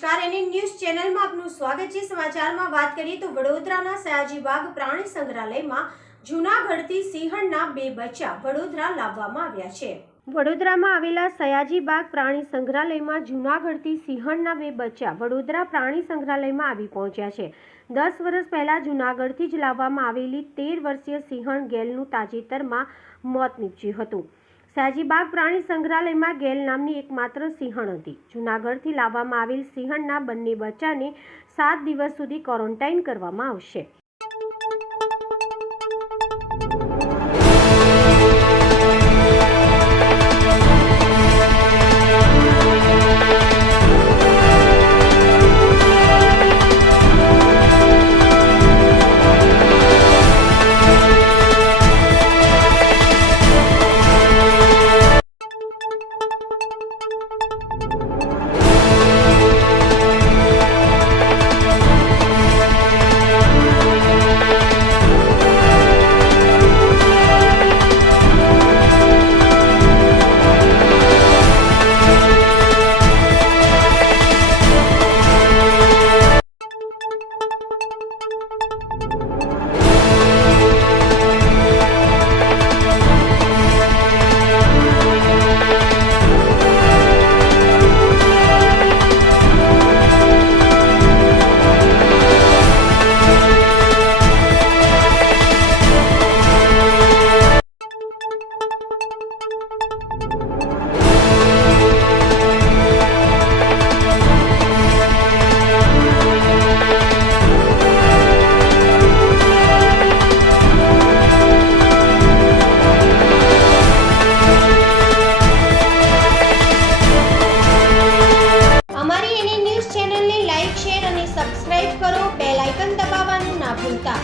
નમસ્કાર, એની ન્યૂઝ ચેનલમાં આપનું સ્વાગત છે। સમાચારમાં વાત કરીએ તો વડોદરાના સયાજીબાગ પ્રાણી સંગ્રહાલયમાં જૂનાગઢથી સિંહણના 2 બચ્ચા વડોદરા લાવવામાં આવ્યા છે। વડોદરામાં આવેલા સયાજીબાગ પ્રાણી સંગ્રહાલયમાં જૂનાગઢથી સિંહણના 2 બચ્ચા વડોદરા પ્રાણી સંગ્રહાલયમાં આવી પહોંચ્યા છે। 10 વર્ષ પહેલા જૂનાગઢથી જ લાવવામાં આવેલી 13 વર્ષીય સિંહણ ગેલનું તાજેતરમાં મોત નીપજ્યું હતું। સયાજીબાગ પ્રાણી સંગ્રહાલયમાં ગેલ નામની એકમાત્ર સિંહણ હતી। જૂનાગઢથી લાવવામાં આવેલ સિંહણના બંને બચ્ચાને 7 દિવસ સુધી ક્વોરન્ટાઇન કરવામાં આવશે। સબસ્ક્રાઇબ કરો, બેલ આઇકન દબાવવાનું ના ભૂલતા।